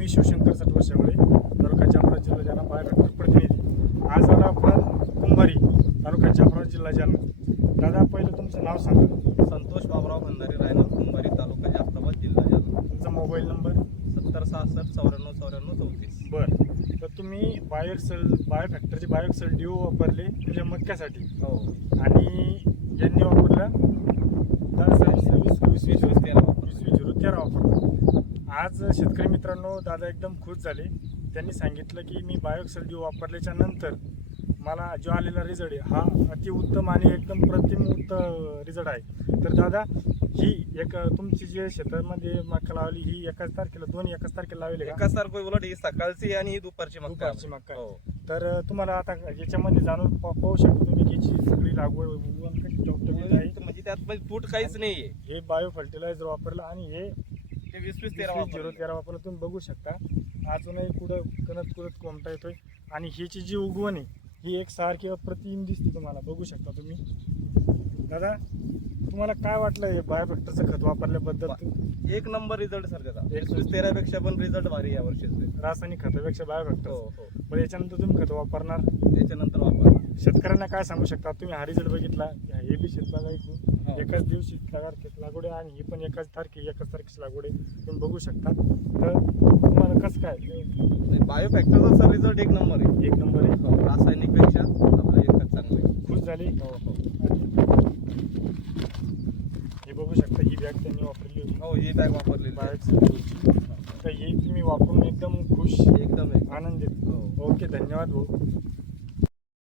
मी शिवशंकर सटवशेवळे, तालुका जाफराबाद, जिल्हा जालना, बायोफॅक्टर प्रतिनिधी. आज आला आपण कुंभारी, तालुका जाफराबाद, जिल्हा जालना. दादा, पहिलं तुमचं नाव सांगा. संतोष बाबराव भंडारी, रायनर कुंभारी, तालुका जाफराबाद, जिल्हा जालना. तुमचा मोबाईल नंबर. 7066 94 94 34. बरं, तर तुम्ही बायोफॅक्टरचे बायोएक्सेल डिओ वापरले तुझ्या मक्यासाठी, हो. आणि यांनी वापरलं 2013 वापरलं. आज शेतकरी मित्रांनो, दादा एकदम खुश झाले. त्यांनी सांगितलं की मी बायोएक्सेल डिओ वापरल्याच्या नंतर मला जो आलेला रिझल्ट आहे हा अतिउत्तम आणि एकदम प्रतिम रिझल्ट आहे. तर दादा, ही एक तुमची जे शेतामध्ये मका लावली ही एकाच तारखेला, दोन्ही एकाच तारखेला लावली का? एकाच तारखे उलट ही सकाळची आणि ही दुपारची मक्का. दुपारची मका. हो. तर तुम्हाला आता याच्यामध्ये जाणून पाहू शकतो तुम्ही की याची सगळी लागवड उगवण कशी टवटवीत आहे. म्हणजे त्यात म्हणजे फूट काहीच नाहीये. हे बायो फर्टिलायझर वापरलं आणि हे 20-13 वापरलं. तुम्ही बघू शकता अजूनही कुठं कुरत कोमटा येतोय, आणि ह्याची जी उगवण आहे ही एक सारखी अप्रतिम दिसते. तुम्हाला बघू शकता तुम्ही. दादा, तुम्हाला काय वाटलं हे बायोफॅक्टरचं खत वापरल्याबद्दल? एक नंबर रिझल्ट सर त्याचा. 20-13 पेक्षा पण रिझल्ट भारी या वर्षीचे. रासायनिक खतापेक्षा बायोफॅक्टर. हो हो. पण याच्यानंतर तुम्ही खत वापरणार. त्याच्यानंतर वापरणार. शेतकऱ्यांना काय सांगू शकता तुम्ही? हा रिझल्ट बघितला, हे बी शेतबागा हो. एकाच दिवशी लागवड आहे, आणि ही पण एकाच तारखेची लागवड आहे. तुम्ही बघू शकता. तर तुम्हाला कसं काय बायोफॅक्टरचा सर रिझल्ट एक नंबर आहे. एक नंबर आहे? हो. रासायनिक पेक्षा आपलं एकच चांगलं आहे. खुश झाली? हो हो. हे बघू शकता, ही बॅग त्यांनी वापरली होती हो, ही बॅग वापरलेली आहे. बायोची. तर हे तुम्ही वापरून एकदम खुश, एकदम आनंदित. हो. ओके, धन्यवाद भाऊ.